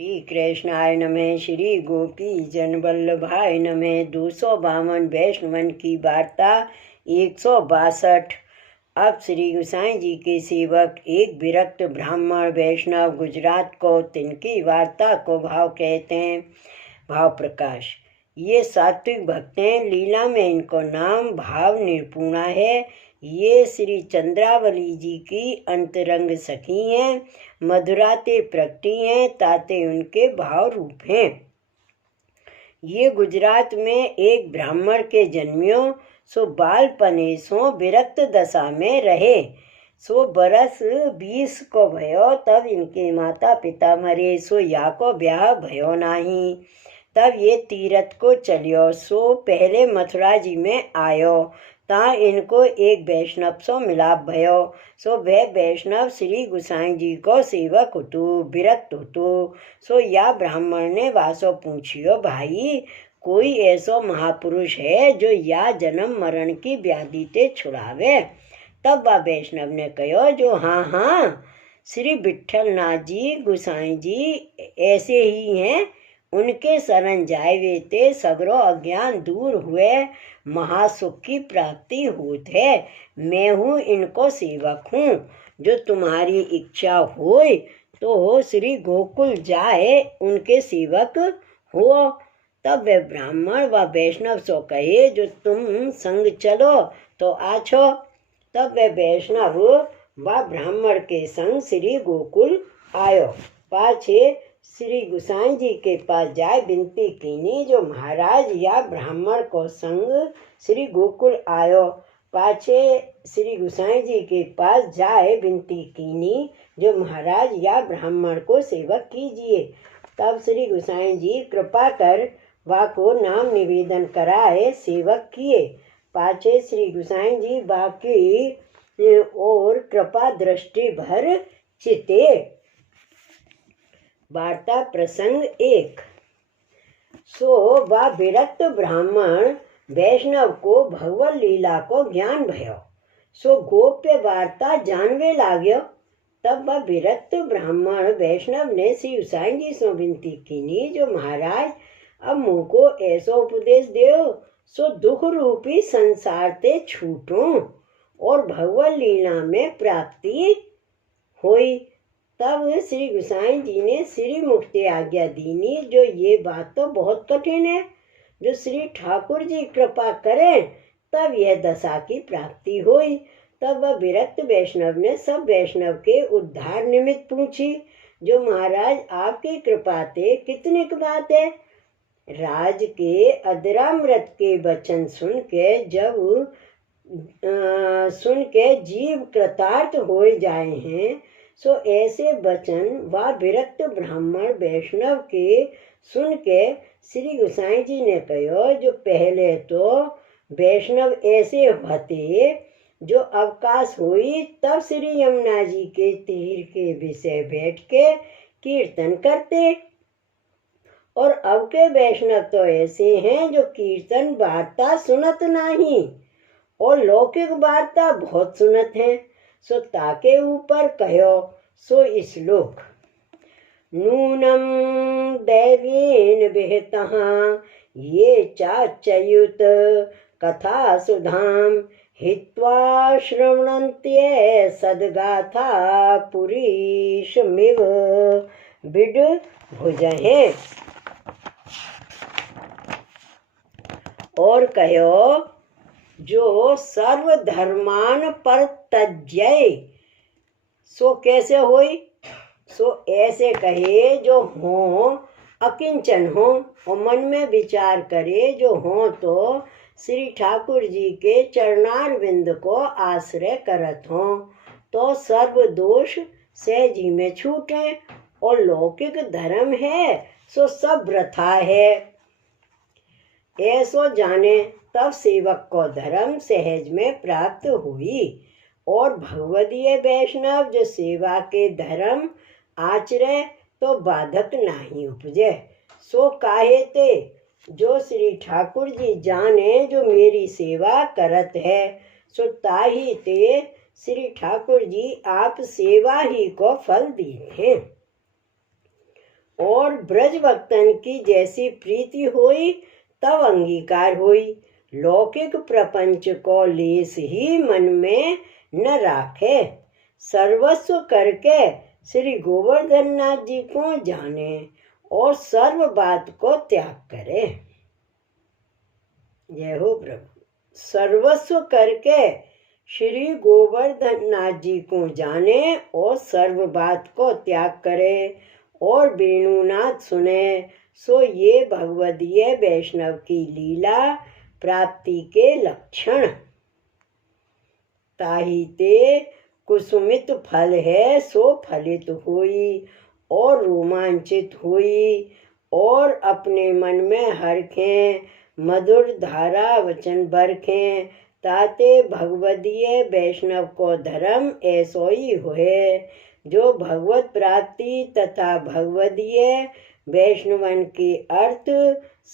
श्री कृष्णाय नमः। श्री गोपी जन वल्लभाय नमः। 252 वैष्णवन की वार्ता 162। अब श्री गोसाई जी के सेवक एक विरक्त ब्राह्मण वैष्णव गुजरात को तिनकी वार्ता को भाव कहते हैं। भाव प्रकाश। ये सात्विक भक्त हैं, लीला में इनको नाम भाव निपुणा है। ये श्री चंद्रावली जी की अंतरंग सखी हैं, मधुराते प्रकटी हैं, ताते उनके भाव रूप हैं। ये गुजरात में एक ब्राह्मण के जन्मियों, सो बालपने सो विरक्त दशा में रहे। सो बरस 20 को भयो, तब इनके माता पिता मरे। सो या को ब्याह भयो नाही। तब ये तीरथ को चलियो। सो पहले मथुरा जी में आयो, ता इनको एक वैष्णव सो मिलाप भयो। सो वह वैष्णव श्री गोसाई जी को सेवक हुतु, विरक्त हुतु। सो या ब्राह्मण ने वासो पूछियो, भाई कोई ऐसो महापुरुष है जो या जन्म मरण की व्याधि ते छुड़ावे। तब वह वैष्णव ने कहो, जो हाँ श्री विठलनाथ जी गोसाई जी ऐसे ही हैं। उनके शरण जाए ते सगरो अज्ञान दूर हुए, महासुख की प्राप्ति होत है। मैं हूँ इनको सेवक हूँ। जो तुम्हारी इच्छा होय तो श्री गोकुल जाए उनके सेवक हो। तब वे ब्राह्मण व वैष्णव सो कहे, जो तुम संग चलो तो आछो। तब वे वैष्णव व ब्राह्मण के संग श्री गोकुल आयो। पाछे श्री गोसाई जी के पास जाए विनती कीनी, जो महाराज या ब्राह्मण को संग श्री गोकुल आयो। पाछे श्री गोसाई जी के पास जाए विनती कीनी, जो महाराज या ब्राह्मण को सेवक कीजिए। तब श्री गोसाई जी कृपा कर वा को नाम निवेदन कराए सेवक किए। पाछे श्री गोसाई जी बाकी और कृपा दृष्टि भर चिते। वार्ता प्रसंग 1। सो वह विरक्त ब्राह्मण वैष्णव को भगवत लीला को ज्ञान भयो। सो गोप्य वार्ता जानवे लाग्यो। तब वह विरक्त ब्राह्मण वैष्णव ने श्री गोसाई जी से विनती कीनी, जो महाराज अब मुँह को ऐसो उपदेश देओ, सो दुख रूपी संसार ते छूटो और भगवत लीला में प्राप्ति होई। तब श्री गोसाई जी ने श्री मुख से आज्ञा दीनी, जो ये बात तो बहुत कठिन है। जो श्री ठाकुर जी कृपा करें तब यह दशा की प्राप्ति हुई। तब वह विरक्त वैष्णव ने सब वैष्णव के उद्धार निमित्त पूछी, जो महाराज आपकी कृपा ते कितनी बात है। राज के अधरामृत के वचन सुन के जीव कृतार्थ हो जाए हैं। सो ऐसे वचन व विरक्त ब्राह्मण वैष्णव के सुन के श्री गोसाई जी ने कहो, जो पहले तो वैष्णव ऐसे होते, जो अवकाश हुई तब श्री यमुना जी के तीर के विषय बैठ के कीर्तन करते। और अब के वैष्णव तो ऐसे हैं, जो कीर्तन वार्ता सुनत नहीं और लौकिक वार्ता बहुत सुनत हैं। सो ताके ऊपर कहो। सो श्लोक। नूनम दैवेन विहितः ये चाच्युत कथा सुधाम हित्वा श्रवणन्त्ये सद्गाथा पुरीशमिव विड भुजहे। और कहो, जो सर्वधर्मान पर तज्जय। सो कैसे होई। सो ऐसे कहे, जो हो अकिंचन हो और मन में विचार करे, जो हो तो श्री ठाकुर जी के चरणारविंद को आश्रय करत हो, तो सर्व दोष सहजी में छूटे। और लौकिक धर्म है सो सब वृथा है, ऐसो जाने। तब सेवक को धर्म सहज में प्राप्त हुई। और भगवदीय वैष्णव जो सेवा के धर्म आचरे, तो बाधक नहीं उपजे। सो काहे ते, जो श्री ठाकुर जी जाने, जो मेरी सेवा करत है, सो ताही ते श्री ठाकुर जी आप सेवा ही को फल दी हैं। और ब्रज भक्तन की जैसी प्रीति होई तब अंगीकार होई। लौकिक प्रपंच को लेस ही मन में न राखे, सर्वस्व करके श्री गोवर्धन नाथ जी को जाने और सर्व बात को त्याग करे। जय हो प्रभु। सर्वस्व करके श्री गोवर्धन नाथ जी को जाने और सर्व बात को त्याग करे और वेणुनाथ सुने, सो ये भगवदीय वैष्णव की लीला प्राप्ति के लक्षण। ताहि ते कुसुमित फल है सो फलित होई और रोमांचित हुई और अपने मन में हरखें मधुर धारा वचन बरखें। ताते भगवदीय वैष्णव को धर्म ऐसो ही हुए जो भगवत प्राप्ति तथा भगवदीय वैष्णवन के अर्थ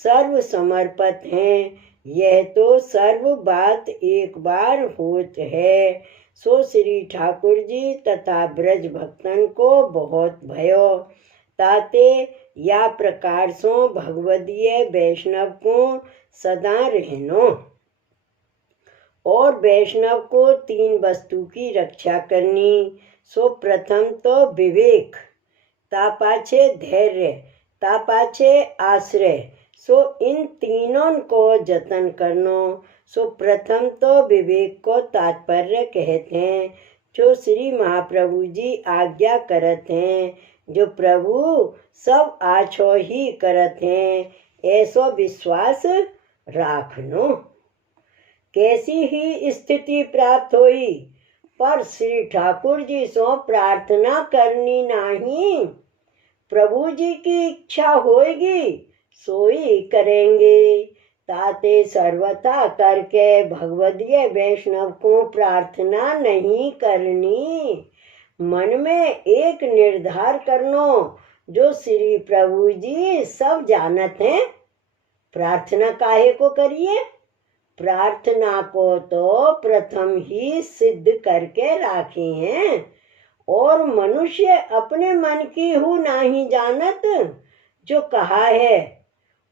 सर्व समर्पित हैं। यह तो सर्व बात एक बार होत है, सो श्री ठाकुर जी तथा ब्रज भक्तन को बहुत भयो। ताते या प्रकार सो भगवदीय वैष्णव को सदा रहनो और वैष्णव को 3 वस्तु की रक्षा करनी। सो प्रथम तो विवेक, तापाछे धैर्य, तापाछे आश्रय। सो इन तीनों को जतन करनो। सो प्रथम तो विवेक को तात्पर्य कहते हैं जो श्री महाप्रभु जी आज्ञा करत हैं, जो प्रभु सब आछो ही करत हैं, ऐसो विश्वास राखनो। कैसी ही स्थिति प्राप्त होई पर श्री ठाकुर जी सो प्रार्थना करनी नहीं। प्रभु जी की इच्छा होगी सोई करेंगे। ताते सर्वथा करके भगवदीय वैष्णव को प्रार्थना नहीं करनी। मन में एक निर्धार करनो जो श्री प्रभु जी सब जानत हैं। प्रार्थना काहे को करिए? प्रार्थना को तो प्रथम ही सिद्ध करके राखे हैं और मनुष्य अपने मन की हु नहीं जानत जो कहा है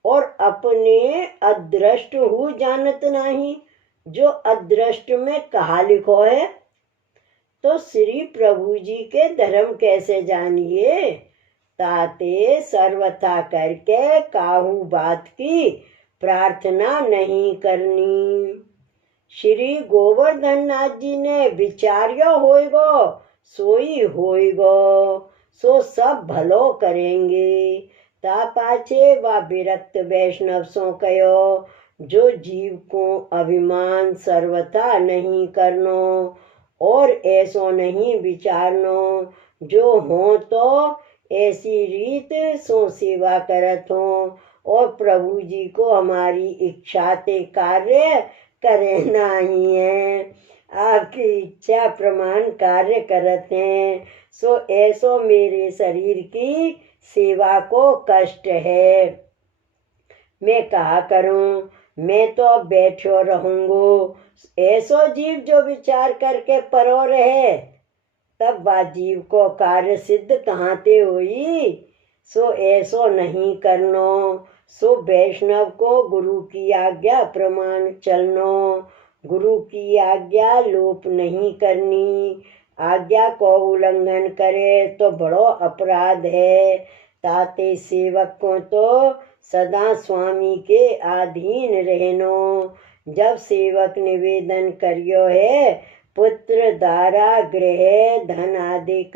और अपने अदृष्ट हु जानत नहीं जो अदृष्ट में कहा लिखो है। तो श्री प्रभु जी के धर्म कैसे जानिए? ताते सर्वथा करके काहू बात की प्रार्थना नहीं करनी। श्री गोवर्धन नाथ जी ने विचार्यो होएगो सोई होएगो, सो सब भलो करेंगे। ता पाछे वा विरक्त वैष्णव सो कयो जो जीव को अभिमान सर्वथा नहीं करनो और ऐसो नहीं विचारनो जो हो तो ऐसी रीत सो सेवा करत हो और प्रभु जी को हमारी इच्छा ते कार्य करे नहीं है। आपकी इच्छा प्रमाण कार्य करते हैं, सो ऐसो मेरे शरीर की सेवा को कष्ट है। मैं कहा करूं, मैं तो बैठो रहूंगो। ऐसो जीव जो विचार करके परो रहे तब बा जीव को कार्य सिद्ध कहाँ ते हुई। सो ऐसो नहीं करनो। सो वैष्णव को गुरु की आज्ञा प्रमाण चलनो, गुरु की आज्ञा लोप नहीं करनी। आज्ञा को उल्लंघन करे तो बड़ो अपराध है। ताते सेवक को तो सदा स्वामी के अधीन रहनो। जब सेवक निवेदन करियो है पुत्र दारा गृह धन आदिक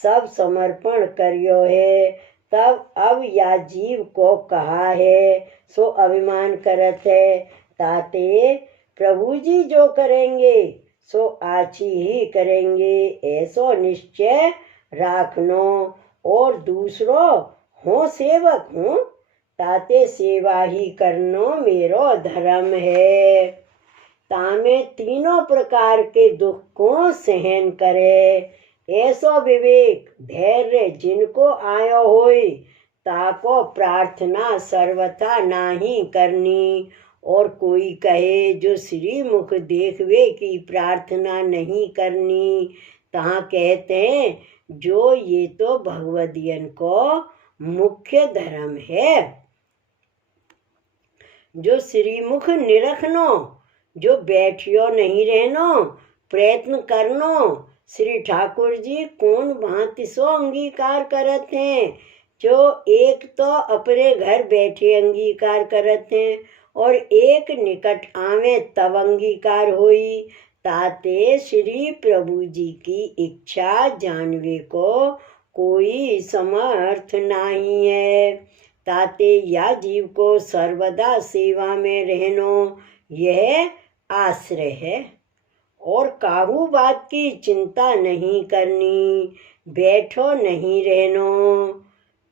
सब समर्पण करियो है, तब अब या जीव को कहा है सो अभिमान करत है। ताते प्रभु जी जो करेंगे सो आची ही करेंगे, ऐसो निश्चय राखनो। और दूसरो हो सेवक हूँ, ताते सेवा ही करनो मेरो धर्म है। तामे तीनों प्रकार के दुख को सहन करे, ऐसो विवेक धैर्य जिनको आयो होई ताको प्रार्थना सर्वथा नहीं करनी। और कोई कहे जो श्री मुख देखवे की प्रार्थना नहीं करनी, तहाँ कहते हैं जो ये तो भगवदियन को मुख्य धर्म है। जो श्रीमुख निरखनो, जो बैठियो नहीं रहनो, प्रयत्न करनो। श्री ठाकुर जी कौन भांति सो अंगीकार करत हैं। जो एक तो अपने घर बैठे अंगीकार करत हैं और एक निकट आवे तब अंगीकार होई। ताते श्री प्रभु जी की इच्छा जानवे को कोई समर्थ नहीं है। ताते या जीव को सर्वदा सेवा में रहनो यह आश्रय है और काहू बात की चिंता नहीं करनी, बैठो नहीं रहनो।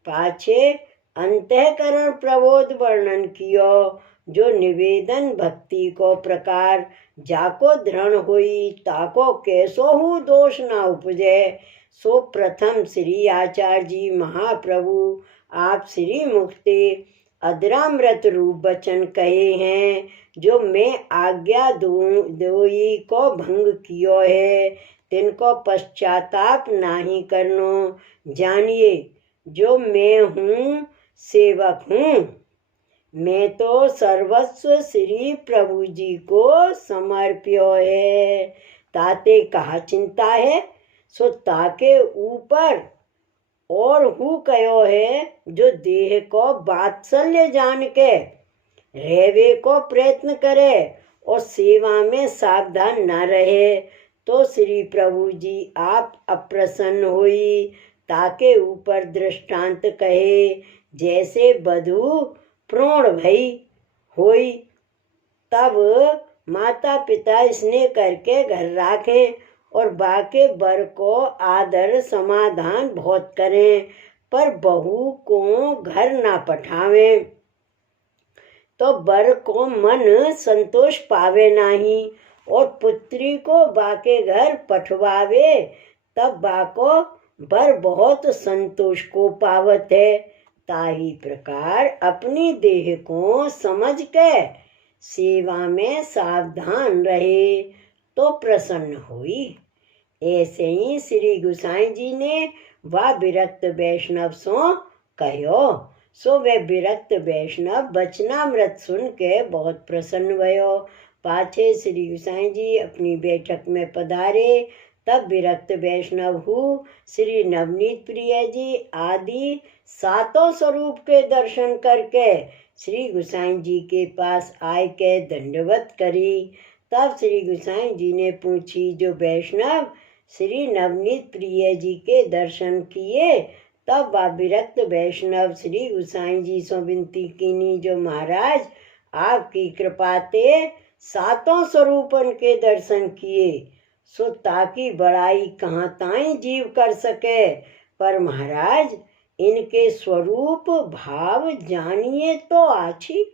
पाछे अंतःकरण प्रबोध वर्णन कियो। जो निवेदन भक्ति को प्रकार जाको दृढ़ होई, ताको कैसो हु दोष ना उपजे। सो प्रथम श्री आचार्य जी महाप्रभु आप श्री मुक्ति अधरामृत रूप वचन कहे हैं। जो मैं आज्ञा दोई को भंग कियो है, तिनको पश्चाताप नाही करनो। जानिए जो मैं हूँ सेवक हूँ, मैं तो सर्वस्व श्री प्रभु जी को समर्प्यो है। ताते कहा चिंता है, सो ताके ऊपर और हु कयो है। जो देह को वात्सल्य जान के रहवे को प्रयत्न करे और सेवा में सावधान न रहे, तो श्री प्रभु जी आप अप्रसन्न होई। ताके ऊपर दृष्टांत कहे, जैसे बधू प्रोण भई होई, तब माता पिता स्नेह करके घर राखें और बाके बर को आदर समाधान बहुत करें, पर बहू को घर ना पठावें तो बर को मन संतोष पावे नहीं, और पुत्री को बाके घर पठवावे तब बाको बर बहुत संतोष को पावत है। ताही प्रकार अपनी देह को समझ के सेवा में सावधान रहे तो प्रसन्न हुई। ऐसे ही श्री गोसाई जी ने वह विरक्त वैष्णव सो कहो। सो वे विरक्त वैष्णव वचनामृत सुन के बहुत प्रसन्न भयो। पाछे श्री गोसाई जी अपनी बैठक में पधारे, तब विरक्त वैष्णव हु श्री नवनीत प्रिय जी आदि सातों स्वरूप के दर्शन करके श्री गोसाई जी के पास आए के दंडवत करी। तब श्री गोसाई जी ने पूछी, जो वैष्णव श्री नवनीत प्रिय जी के दर्शन किए, तब वह विरक्त वैष्णव श्री गोसाई जी से विनती कीनी, जो महाराज आपकी कृपा ते सातों स्वरूपन के दर्शन किए, सो ताकि बड़ाई कहाँ ताई जीव कर सके, पर महाराज इनके स्वरूप भाव जानिए तो आछी।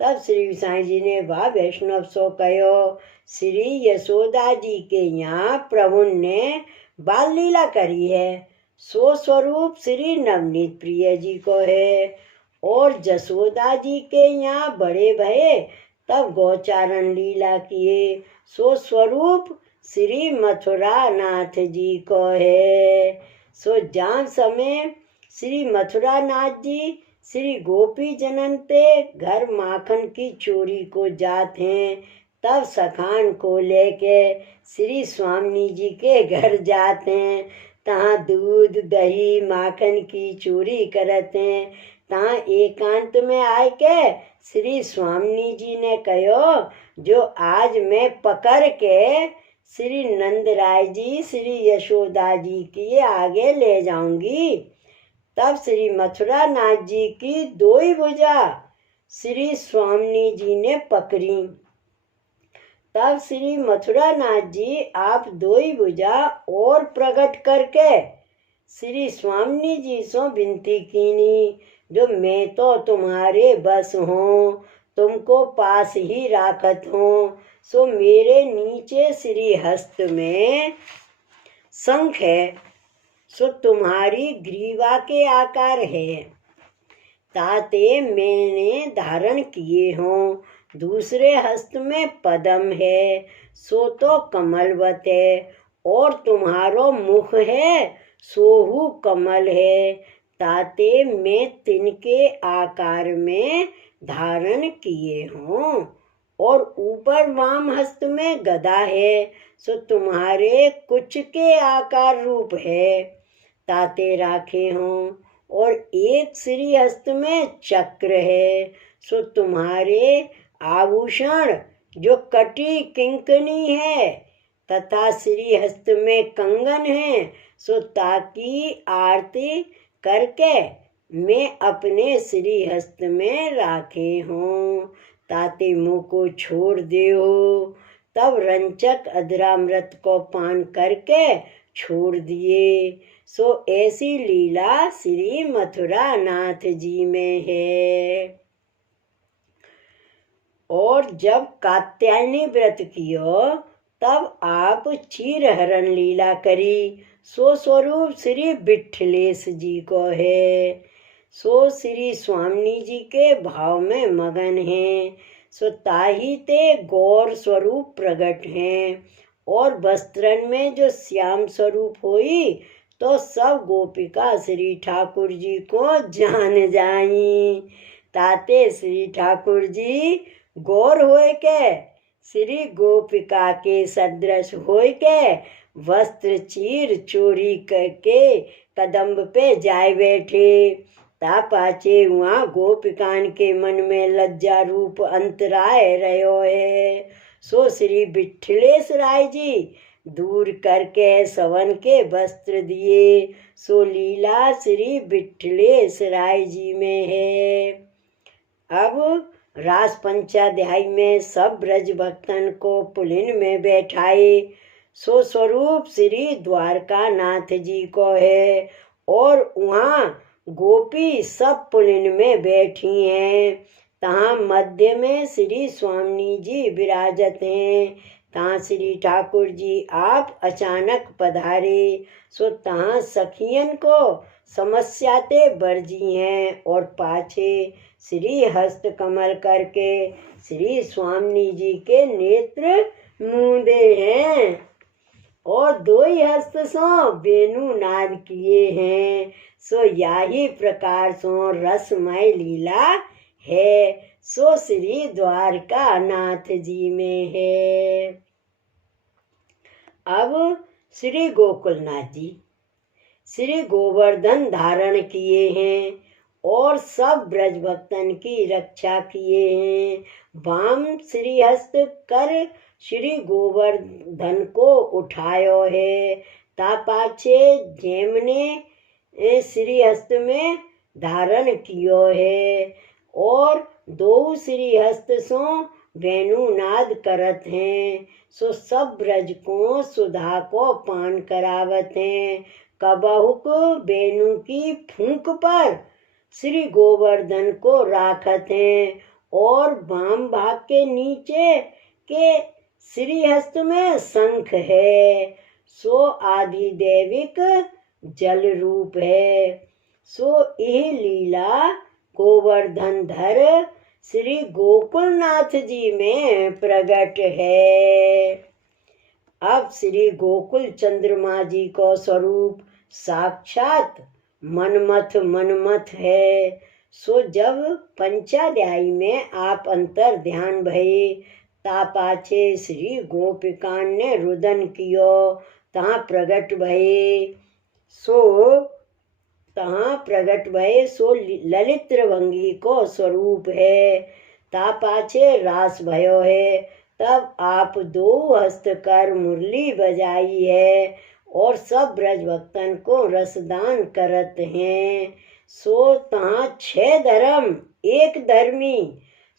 तब श्री गोसाई जी ने वह वैष्णव सो कहो, श्री यशोदा जी के यहाँ प्रभु ने बाल लीला करी है, सो स्वरूप श्री नवनीत प्रिय जी को है। और जसोदा जी के यहाँ बड़े भये तब गौचारण लीला किए, सो स्वरूप श्री मथुरा नाथ जी को है। सो जान समय श्री मथुरा नाथ जी श्री गोपी जननते घर माखन की चोरी को जाते हैं, तब सखान को लेके श्री स्वामी जी के घर जाते हैं। तहाँ दूध दही माखन की चोरी करते हैं। तहाँ एकांत में आए के श्री स्वामी जी ने कहो, जो आज मैं पकड़ के श्री नंदराय जी श्री यशोदा जी के आगे ले जाऊंगी। तब श्री मथुरा नाथ जी की दोई भुजा श्री स्वामी जी ने पकड़ी। तब श्री मथुरा नाथ जी आप दोई भुजा और प्रकट करके श्री स्वामी जी से विनती कीनी, जो मैं तो तुम्हारे बस हूँ, तुमको पास ही राखत हूँ। सो मेरे नीचे श्री हस्त में शंख है, सो तुम्हारी ग्रीवा के आकार है, ताते मैंने धारण किए हों। दूसरे हस्त में पद्म है, सो तो कमलवत है, और तुम्हारो मुख है सोहु कमल है। ताते मैं तिनके आकार में धारण किए हों, और ऊपर वाम हस्त में गदा है, सो तुम्हारे कुछ के आकार रूप है। ताते राखे हों, और एक श्री हस्त में चक्र है, सो तुम्हारे आभूषण जो कटी किंकनी है, तथा श्री हस्त में कंगन है, सो ताकि आरती करके मैं अपने श्री हस्त में राखे हों। ताते मुँह को छोड़ दे हो, तब रंचक अधरामृत को पान करके छोड़ दिए। सो ऐसी लीला श्री मथुरा नाथ जी में है। और जब कात्यायनी व्रत कियो, तब आप चीरहरण लीला करी, सो स्वरूप श्री विठलेश जी को है। सो श्री स्वामी जी के भाव में मगन हैं, सो ताही ते गौर स्वरूप प्रकट हैं। और वस्त्रन में जो श्याम स्वरूप होई, तो सब गोपिका श्री ठाकुर जी को जान जाई। ताते श्री ठाकुर जी गौर होय के श्री गोपिका के सदृश होय के वस्त्र चीर चोरी करके कदम्ब पे जाए बैठे। ता पाचे वहाँ गोपिकान के मन में लज्जा रूप अंतराय रहो है। सो श्री विठलेश राय जी दूर करके सवन के वस्त्र दिए। सो लीला श्री विठलेश राय जी में है। अब रास पंचाध्याय में सब ब्रज भक्तन को पुलिन में बैठाए। सो स्वरूप श्री द्वारका नाथ जी को है, और वहाँ गोपी सब पुलिन में बैठी हैं। तहाँ मध्य में श्री स्वामी जी विराजत हैं। तहाँ श्री ठाकुर जी आप अचानक पधारे। सो तहाँ सखियन को समस्याते बरजी हैं, और पाछे श्री हस्त कमल करके श्री स्वामी जी के नेत्र मूंदे हैं, और दो ही हस्त सो वेणु नाद किए हैं। सो याही प्रकार सो रसमय लीला है। सो श्री द्वारका नाथ जी में है। अब श्री गोकुलनाथ जी श्री गोवर्धन धारण किए हैं, और सब ब्रज भक्तन की रक्षा किए हैं। वाम श्री हस्त कर श्री गोवर्धन को उठायो है। तापाछे जेमने श्री हस्त में धारण कियो है, और दो श्री हस्त सो वेणुनाद करत हैं। सो सब ब्रज को सुधा को पान करावत हैं। कबहुक वेणु की फूंक पर श्री गोवर्धन को राखत हैं, और वाम भाग के नीचे के श्री हस्त में शंख है। सो आदि दैविक जल रूप है। सो यह लीला गोवर्धन धर श्री गोकुलनाथ जी में प्रकट है। अब श्री गोकुल चंद्रमा जी को स्वरूप साक्षात मनमथ है। सो जब पंचाध्याय में आप अंतर ध्यान भये, तापाछे श्री गोपिकान ने रुदन कियो, तहाँ प्रगट भये। सो ललित भंगी को स्वरूप है। तापाछे रास भयो है। तब आप दो हस्त कर मुरली बजाई है, और सब ब्रज भक्तन को रसदान करत हैं। सो तहाँ 6 धर्म एक धर्मी,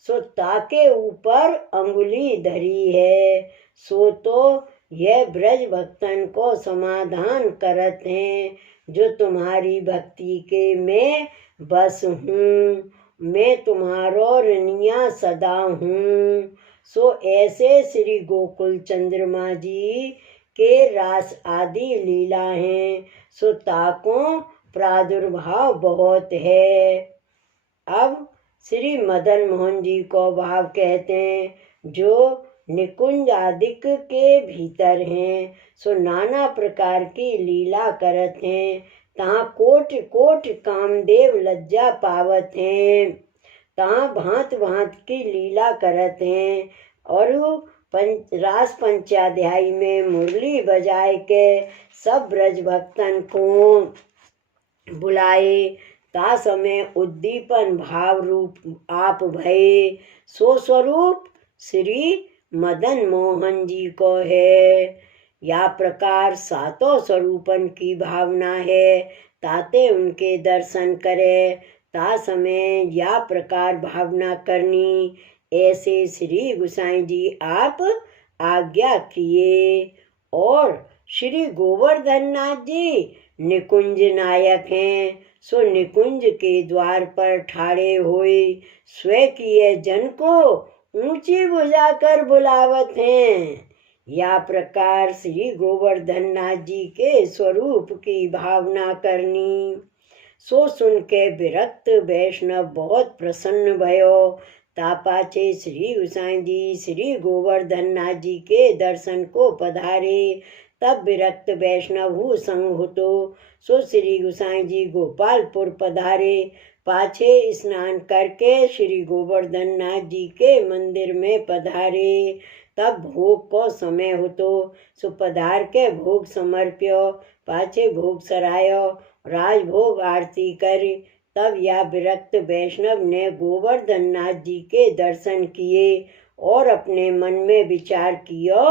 सो ताके ऊपर अंगुली धरी है। सो तो यह ब्रज भक्तन को समाधान करत हैं, जो तुम्हारी भक्ति के मैं बस हूँ। मैं तुम्हारो ऋणिया सदा हूँ। सो ऐसे श्री गोकुल चंद्रमा जी के रास आदि लीला हैं। सो ताको प्रादुर्भाव बहुत है। अब श्री मदन मोहन जी को भाव कहते हैं, जो निकुंज आदिक के भीतर हैं। सो नाना प्रकार की लीला करत हैं। तहाँ कोट कोट कामदेव लज्जा पावत हैं। तहाँ भांत भांत की लीला करत हैं। और रास पंचाध्यायी में मुरली बजाए के सब ब्रज भक्तन को बुलाए। ता समय उद्दीपन भाव रूप आप भये। सो स्वरूप श्री मदन मोहन जी को है। या प्रकार सातों स्वरूपन की भावना है। ताते उनके दर्शन करे। ता समय या प्रकार भावना करनी। ऐसे श्री गुसाई जी आप आज्ञा किए। और श्री गोवर्धन नाथ जी निकुंज नायक हैं। सो निकुंज के द्वार पर ठाड़े हुए स्वयं किए जन को ऊंची बुझा कर बुलावत हैं। या प्रकार श्री गोवर्धन नाथ जी के स्वरूप की भावना करनी। सो सुन के विरक्त वैष्णव बहुत प्रसन्न भयो। तापाचे श्री गुसाई जी श्री गोवर्धन नाथ जी के दर्शन को पधारे। तब विरक्त वैष्णव हु संग होतो। सो श्री गुसाई जी गोपालपुर पधारे। पाछे स्नान करके श्री गोवर्धन नाथ जी के मंदिर में पधारे। तब भोग को समय होतो। सो पधार के भोग समर्प्यो। पाछे भोग सरायो। राजभोग आरती कर। तब या विरक्त वैष्णव ने गोवर्धन नाथ जी के दर्शन किए और अपने मन में विचार किया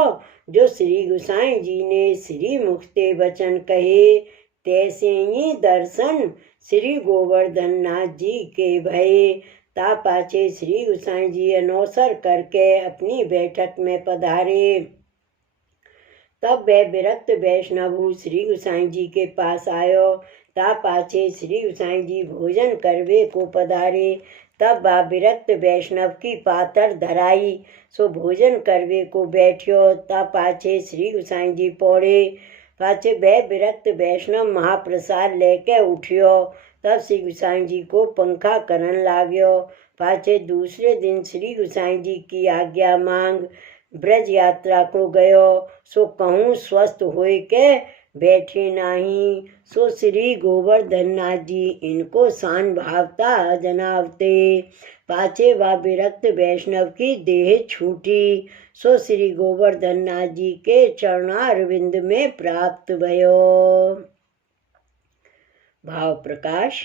जो श्री गुसाई जी ने श्री मुख ते वचन कहे तैसे ही दर्शन श्री गोवर्धन नाथ जी के भये। ता पाछे श्री गुसाई जी अनौसर करके अपनी बैठक में पधारे। तब वह विरक्त वैष्णव श्री गुसाई जी के पास आयो। ता पाछे श्री गुसाई जी भोजन करवे को पधारे। तब वह विरक्त वैष्णव की पातर धराई। सो भोजन करवे को बैठ्यो। ता पाछे श्री गुसाई जी पौड़े। पाछे वह विरक्त वैष्णव महाप्रसाद लेके उठियो। तब श्री गुसाई जी को पंखा करन लाग्यो। पाछे दूसरे दिन श्री गुसाई जी की आज्ञा मांग ब्रज यात्रा को गयो। सो कहूँ स्वस्थ होए के बैठे नाही। सो श्री गोवर्धन नाथ जी इनको शान भावता जनावते। पाछे वा विरक्त वैष्णव की देह छूटी। सो श्री गोवर्धन नाथ जी के चरणारविंद में प्राप्त भयो। भाव प्रकाश।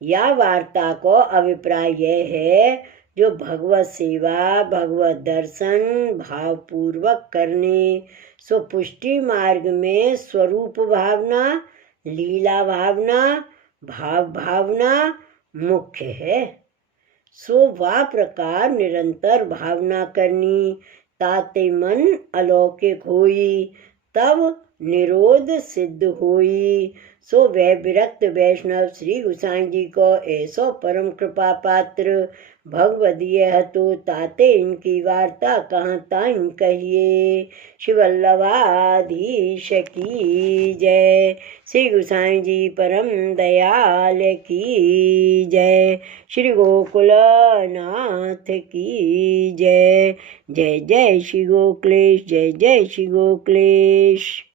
या वार्ता को अभिप्राय यह है जो भगवत सेवा भगवत दर्शन भावपूर्वक करने। सो पुष्टि मार्ग में स्वरूप भावना लीला भावना भाव भावना मुख्य है। सो वा प्रकार निरंतर भावना करनी। ताते मन अलौकिक होई। तब निरोध सिद्ध होई। सो वह विरक्त वैष्णव श्री गुसाई जी को ऐसो परम कृपा पात्र भगवदीय हतो। ताते इनकी वार्ता कहाँ ताइन कहिए। शिवल्लभाधीश की जय। श्री गुसाई जी परम दयाल की जय। श्री गोकुल नाथ की जय। जय जय श्री गोकुलेश। जय जय श्री गोकुलेश।